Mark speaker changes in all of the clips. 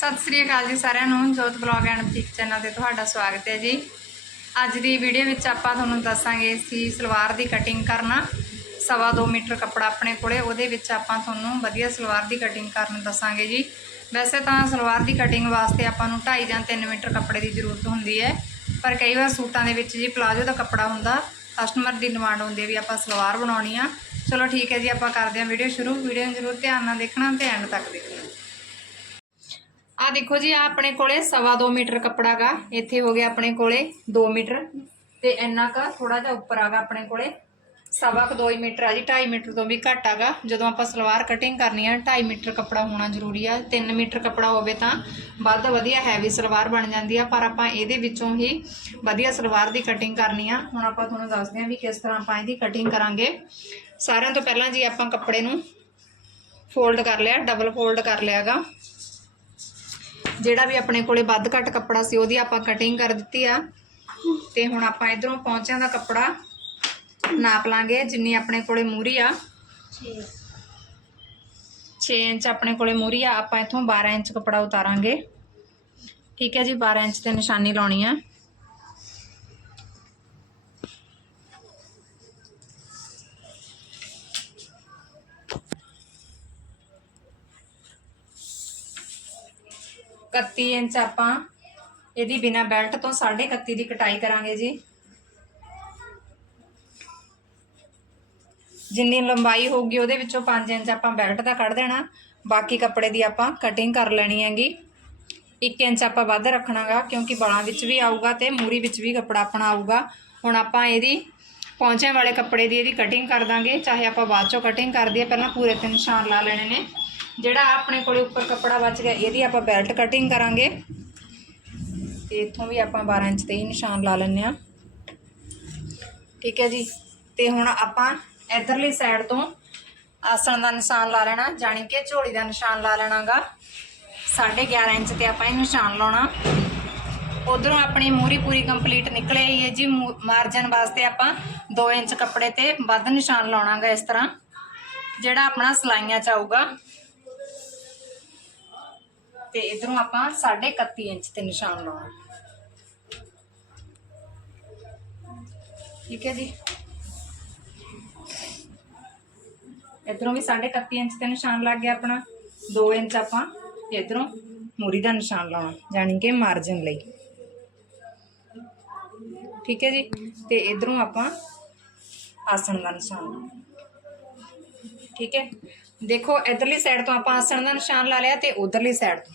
Speaker 1: ਸਤਿ ਸ੍ਰੀ ਅਕਾਲ ਜੀ ਸਾਰਿਆਂ ਨੂੰ, ਜੋਤ ਬਲੌਗ ਐਂਡ ਬੁਟੀਕ ਚੈਨਲ ਤੇ ਤੁਹਾਡਾ ਸਵਾਗਤ ਹੈ ਜੀ। ਅੱਜ ਦੀ ਵੀਡੀਓ ਵਿੱਚ ਆਪਾਂ ਤੁਹਾਨੂੰ ਦੱਸਾਂਗੇ ਸੀ ਸਲਵਾਰ ਦੀ ਕਟਿੰਗ ਕਰਨਾ, ਸਵਾ ਦੋ ਮੀਟਰ ਕੱਪੜਾ ਆਪਣੇ ਕੋਲੇ, ਉਹਦੇ ਵਿੱਚ ਆਪਾਂ ਤੁਹਾਨੂੰ ਵਧੀਆ ਸਲਵਾਰ ਦੀ ਕਟਿੰਗ ਕਰਨ ਦੱਸਾਂਗੇ ਜੀ। ਵੈਸੇ ਤਾਂ ਸਲਵਾਰ ਦੀ ਕਟਿੰਗ ਵਾਸਤੇ ਆਪਾਂ ਨੂੰ 2.5 ਜਾਂ 3 ਮੀਟਰ ਕੱਪੜੇ ਦੀ ਜ਼ਰੂਰਤ ਹੁੰਦੀ ਹੈ, ਪਰ ਕਈ ਵਾਰ ਸੂਟਾਂ ਦੇ ਵਿੱਚ ਜੀ ਪਲਾਜੋ ਦਾ ਕੱਪੜਾ ਹੁੰਦਾ ਕਸਟਮਰ ਦੀ ਡਿਮਾਂਡ ਹੁੰਦੀ ਹੈ ਵੀ ਆਪਾਂ ਸਲਵਾਰ ਬਣਾਉਣੀ ਆ। ਚਲੋ ਠੀਕ ਹੈ ਜੀ, ਆਪਾਂ ਕਰਦੇ ਹਾਂ ਵੀਡੀਓ ਸ਼ੁਰੂ। ਵੀਡੀਓ ਨੂੰ ਜ਼ਰੂਰ ਧਿਆਨ ਨਾਲ ਦੇਖਣਾ ਤੇ ਐਂਡ ਤੱਕ ਦੇਖਣਾ। ਆ ਦੇਖੋ ਜੀ ਆ ਆਪਣੇ ਕੋਲੇ ਸਵਾ ਦੋ ਮੀਟਰ ਕੱਪੜਾ ਗਾ। ਇੱਥੇ ਹੋ ਗਿਆ ਆਪਣੇ ਕੋਲੇ 2 ਮੀਟਰ। ਤੇ ਇੰਨਾ ਕਾ ਥੋੜਾ ਜਿਹਾ ਉੱਪਰ ਆਗਾ ਆਪਣੇ ਕੋਲੇ। ਸਵਾ ਕੁ 2 ਮੀਟਰ ਆ ਜੀ 2.5 ਮੀਟਰ ਤੋਂ ਵੀ ਘੱਟ ਆਗਾ ਜਦੋਂ ਆਪਾਂ ਸਲਵਾਰ ਕਟਿੰਗ ਕਰਨੀ ਆ 2.5 ਮੀਟਰ ਕੱਪੜਾ ਹੋਣਾ ਜ਼ਰੂਰੀ ਆ। 3 ਮੀਟਰ ਕੱਪੜਾ ਹੋਵੇ ਤਾਂ ਵੱਧ ਵਧੀਆ ਹੈਵੀ ਸਲਵਾਰ ਬਣ ਜਾਂਦੀ ਆ। ਪਰ ਆਪਾਂ ਇਹਦੇ ਵਿੱਚੋਂ ਹੀ ਵਧੀਆ ਸਲਵਾਰ ਦੀ ਕਟਿੰਗ ਕਰਨੀ ਆ। ਹੁਣ ਆਪਾਂ ਤੁਹਾਨੂੰ ਦੱਸਦੇ ਆ ਵੀ ਕਿਸ ਤਰ੍ਹਾਂ ਆਪਾਂ ਇਹਦੀ ਕਟਿੰਗ ਕਰਾਂਗੇ। ਸਾਰਿਆਂ ਤੋਂ ਪਹਿਲਾਂ ਜੀ ਆਪਾਂ ਕੱਪੜੇ ਨੂੰ ਫੋਲਡ ਕਰ ਲਿਆ ਡਬਲ ਫੋਲਡ ਕਰ ਲਿਆਗਾ ਜਿਹੜਾ ਵੀ ਆਪਣੇ ਕੋਲੇ ਵੱਧ ਘੱਟ ਕੱਪੜਾ ਸੀ, ਉਹਦੀ ਆਪਾਂ ਕਟਿੰਗ ਕਰ ਦਿੱਤੀ ਆ। ਤੇ ਹੁਣ ਆਪਾਂ ਇਧਰੋਂ ਪੌਂਚਿਆਂ ਦਾ ਕੱਪੜਾ ਨਾਪ ਲਾਂਗੇ, ਜਿੰਨੀ ਆਪਣੇ ਕੋਲੇ ਮੂਰੀ ਆ। 6 ਇੰਚ ਆਪਣੇ ਕੋਲੇ ਮੂਰੀ ਆ, ਆਪਾਂ ਇਥੋਂ 12 ਇੰਚ ਕੱਪੜਾ ਉਤਾਰਾਂਗੇ। ਠੀਕ ਹੈ ਜੀ 12 ਇੰਚ ਤੇ ਨਿਸ਼ਾਨੀ ਲਾਉਣੀ ਆ। ਇਕੱਤੀ ਇੰਚ ਆਪਾਂ ਇਹਦੀ ਬਿਨਾ ਬੈਲਟ ਤੋਂ 31.5 ਦੀ ਕਟਾਈ ਕਰਾਂਗੇ ਜੀ। ਜਿੰਨੀ ਲੰਬਾਈ ਹੋਊਗੀ ਉਹਦੇ ਵਿੱਚੋਂ 5 ਇੰਚ ਆਪਾਂ ਬੈਲਟ ਦਾ ਕੱਢ ਦੇਣਾ। ਬਾਕੀ ਕੱਪੜੇ ਦੀ ਆਪਾਂ ਕਟਿੰਗ ਕਰ ਲੈਣੀ ਹੈਗੀ। 1 ਇੰਚ ਆਪਾਂ ਵੱਧ ਰੱਖਣਾਗਾ, ਕਿਉਂਕਿ ਬਾਲਾਂ ਵਿੱਚ ਵੀ ਆਊਗਾ ਤੇ ਮੂਰੀ ਵਿੱਚ ਵੀ ਕੱਪੜਾ ਆਪਣਾ ਆਊਗਾ। ਹੁਣ ਆਪਾਂ ਇਹਦੀ ਪੌਂਚਿਆਂ ਵਾਲੇ ਕੱਪੜੇ ਦੀ ਇਹਦੀ ਕਟਿੰਗ ਕਰ ਦਾਂਗੇ, ਚਾਹੇ ਆਪਾਂ ਬਾਅਦ ਚੋਂ ਕਟਿੰਗ ਕਰ ਦਈਏ, ਪਹਿਲਾਂ ਪੂਰੇ ਤੇ ਨਿਸ਼ਾਨ ਲਾ ਲੈਣੇ ਨੇ। ਜਿਹੜਾ ਆਪਣੇ ਕੋਲੇ ਉੱਪਰ ਕੱਪੜਾ ਬਚ ਗਿਆ ਇਹਦੀ ਆਪਾਂ ਬੈਲਟ ਕਟਿੰਗ ਕਰਾਂਗੇ। ਤੇ ਇੱਥੋਂ ਵੀ ਆਪਾਂ 12 ਇੰਚ ਤੇ ਹੀ ਨਿਸ਼ਾਨ ਲਾ ਲੈਣੇ ਆ ਠੀਕ ਹੈ ਜੀ। ਤੇ ਹੁਣ ਆਪਾਂ ਇਧਰਲੀ ਸਾਈਡ ਤੋਂ ਆਸਣ ਦਾ ਨਿਸ਼ਾਨ ਲਾ ਲੈਣਾ, ਜਾਣੀ ਕਿ ਝੋਲੀ ਦਾ ਨਿਸ਼ਾਨ ਲਾ ਲੈਣਾਗਾ। 11.5 ਇੰਚ ਤੇ ਆਪਾਂ ਇਹ ਨਿਸ਼ਾਨ ਲਾਉਣਾ। ਉਧਰੋਂ ਆਪਣੀ ਮੂਰੀ ਪੂਰੀ ਕੰਪਲੀਟ ਨਿਕਲੇ ਹੀ ਹੈ ਜੀ। ਮਾਰਜਨ ਵਾਸਤੇ ਆਪਾਂ 2 ਇੰਚ ਕੱਪੜੇ ਤੇ ਵੱਧ ਨਿਸ਼ਾਨ ਲਾਉਣਾਗਾ ਇਸ ਤਰ੍ਹਾਂ। ਜਿਹੜਾ ਆਪਣਾ ਸਲਾਈਆਂ ਚ ਆਊਗਾ। ਤੇ ਇਧਰੋਂ ਆਪਾਂ 31 ਇੰਚ ਤੇ ਨਿਸ਼ਾਨ ਲਾਉਣਾ। ਠੀਕ ਹੈ ਜੀ। ਇਧਰੋਂ ਵੀ 31 ਇੰਚ ਤੇ ਨਿਸ਼ਾਨ ਲੱਗ ਗਿਆ ਆਪਣਾ। 2 ਇੰਚ ਆਪਾਂ ਇਧਰੋਂ ਮੂਰੀ ਦਾ ਨਿਸ਼ਾਨ ਲਾਉਣਾ ਜਾਣੀ ਕਿ ਮਾਰਜਨ ਲਈ। ਠੀਕ ਹੈ ਜੀ। ਤੇ ਇਧਰੋਂ ਆਪਾਂ ਆਸਣ ਦਾ ਨਿਸ਼ਾਨ ਲਾਉਣਾ। ਠੀਕ ਹੈ। ਦੇਖੋ, ਇਧਰਲੀ ਸਾਈਡ ਤੋਂ ਆਪਾਂ ਆਸਣ ਦਾ ਨਿਸ਼ਾਨ ਲਾ ਲਿਆ ਤੇ ਉਧਰਲੀ ਸਾਈਡ ਤੋਂ।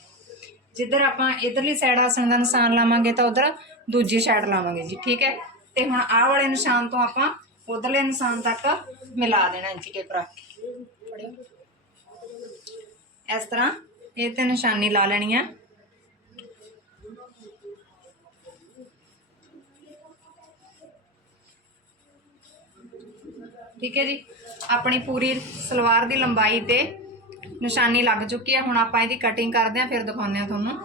Speaker 1: ਜਿੱਧਰ ਆਪਾਂ ਇਧਰਲੀ ਸਾਈਡ ਆਸਣ ਦਾ ਨਿਸ਼ਾਨ ਲਾਵਾਂਗੇ ਤਾਂ ਉਧਰ ਦੂਜੀ ਸਾਈਡ ਲਾਵਾਂਗੇ ਜੀ, ਠੀਕ ਹੈ? ਤੇ ਹੁਣ ਆਹ ਵਾਲੇ ਨਿਸ਼ਾਨ ਤੋਂ ਆਪਾਂ ਉਧਰਲੇ ਨਿਸ਼ਾਨ ਤੱਕ ਮਿਲਾ ਦੇਣਾ ਇੰਚੀ ਟੇਪ ਰੱਖ ਕੇ ਇਸ ਤਰ੍ਹਾਂ ਇਹ ਤੇ ਨਿਸ਼ਾਨੀ ਲਾ ਲੈਣੀ ਆ। ਠੀਕ ਹੈ ਜੀ? ਆਪਣੀ ਪੂਰੀ ਸਲਵਾਰ ਦੀ ਲੰਬਾਈ ਤੇ ਨਿਸ਼ਾਨੀ ਲੱਗ ਚੁੱਕੀ ਹੈ। ਹੁਣ ਆਪਾਂ ਇਹਦੀ ਕਟਿੰਗ ਕਰਦੇ ਹਾਂ, ਫਿਰ ਦਿਖਾਉਂਦੇ ਹਾਂ ਤੁਹਾਨੂੰ।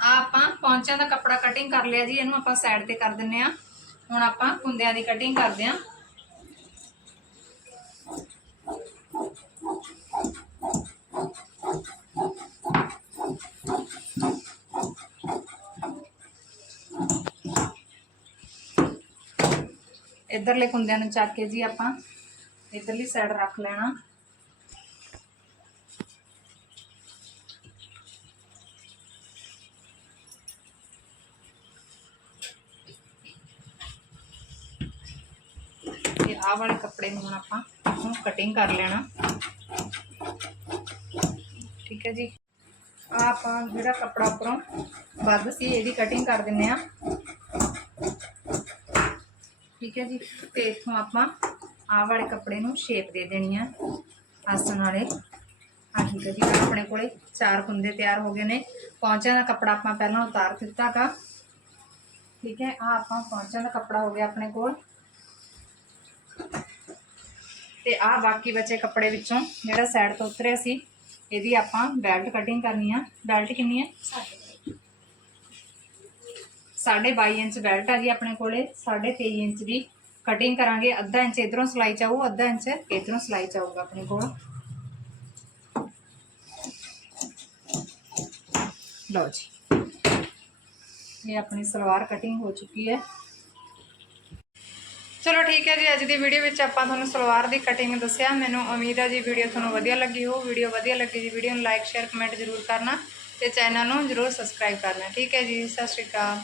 Speaker 1: ਆ ਆਪਾਂ ਪੌਂਚਿਆਂ ਦਾ ਕੱਪੜਾ ਕਟਿੰਗ ਕਰ ਲਿਆ ਜੀ, ਇਹਨੂੰ ਆਪਾਂ ਸਾਈਡ ਤੇ ਕਰ ਦਿੰਨੇ ਆ ਹੁਣ ਆਪਾਂ ਕੁੰਦਿਆਂ ਦੀ ਕਟਿੰਗ ਕਰਦੇ ਹਾਂ। ਇਧਰਲੇ ਕੁੰਦਿਆਂ ਨੂੰ ਚੱਕ ਕੇ ਜੀ ਆਪਾਂ ਇਧਰਲੀ ਸਾਈਡ ਰੱਖ ਲੈਣਾ। ਆਹ ਵਾਲੇ ਕੱਪੜੇ ਨੂੰ ਹੁਣ ਆਪਾਂ ਨੂੰ ਕਟਿੰਗ ਕਰ ਲੈਣਾ। ਠੀਕ ਹੈ ਜੀ। ਆ ਆਪਾਂ ਜਿਹੜਾ ਕੱਪੜਾ ਉੱਪਰੋਂ ਵੱਧ ਸੀ, ਇਹਦੀ ਕਟਿੰਗ ਕਰ ਦਿੰਨੇ ਆ। ਠੀਕ ਹੈ ਜੀ। ਤੇ ਇਥੋਂ ਆਪਾਂ ਆਹ ਵਾਲੇ ਕੱਪੜੇ ਨੂੰ ਸ਼ੇਪ ਦੇ ਦੇਣੀ ਆ, ਆਸਣ ਵਾਲੇ। ਆ ਠੀਕ ਹੈ ਜੀ। ਆਪਣੇ ਕੋਲੇ ਚਾਰ ਕੁੰਦੇ ਤਿਆਰ ਹੋ ਗਏ ਨੇ। ਪੌਂਚਿਆਂ ਦਾ ਕੱਪੜਾ ਆਪਾਂ ਪਹਿਲਾਂ ਉਤਾਰ ਦਿੱਤਾ ਗਾ। ਠੀਕ ਹੈ। ਆ ਆਪਾਂ ਪੌਂਚਿਆਂ ਦਾ ਕੱਪੜਾ ਹੋ ਗਿਆ ਆਪਣੇ ਕੋਲ। ਤੇ ਆਹ ਬਾਕੀ ਬਚੇ ਕੱਪੜੇ ਵਿੱਚੋਂ ਜਿਹੜਾ ਸਾਈਡ ਤੋਂ ਉਤਰਿਆ ਸੀ, ਇਹਦੀ ਆਪਾਂ ਬੈਲਟ ਕਟਿੰਗ ਕਰਨੀ ਆ। ਬੈਲਟ ਕਿੰਨੀ ਹੈ 22 ਇੰਚ ਬੈਲਟ ਆ ਜੀ ਆਪਣੇ ਕੋਲੇ 23 ਇੰਚ ਦੀ ਕਟਿੰਗ ਕਰਾਂਗੇ। ਅੱਧਾ ਇੰਚ ਇਧਰੋਂ ਸਲਾਈ ਚਾਹੂ ਅੱਧਾ ਇੰਚ ਇਧਰੋਂ ਸਲਾਈ ਚਾਹੂਗਾ ਆਪਣੇ ਕੋਲ। ਲਓ ਜੀ। ਇਹ ਆਪਣੀ ਸਲਵਾਰ ਕਟਿੰਗ ਹੋ ਚੁੱਕੀ ਹੈ। ਚਲੋ ਠੀਕ ਹੈ ਜੀ, ਅੱਜ ਦੀ ਵੀਡੀਓ ਵਿੱਚ ਆਪਾਂ ਤੁਹਾਨੂੰ ਸਲਵਾਰ ਦੀ ਕਟਿੰਗ ਦੱਸਿਆ। ਮੈਨੂੰ ਉਮੀਦ ਹੈ ਜੀ ਵੀਡੀਓ ਤੁਹਾਨੂੰ ਵਧੀਆ ਲੱਗੀ ਹੋ ਵੀਡੀਓ ਵਧੀਆ ਲੱਗੀ ਜੀ ਵੀਡੀਓ ਨੂੰ ਲਾਈਕ ਸ਼ੇਅਰ ਕਮੈਂਟ ਜ਼ਰੂਰ ਕਰਨਾ ਤੇ ਚੈਨਲ ਨੂੰ ਜ਼ਰੂਰ ਸਬਸਕ੍ਰਾਈਬ ਕਰਨਾ। ਠੀਕ ਹੈ ਜੀ, ਸਤਿ ਸ਼੍ਰੀ ਅਕਾਲ।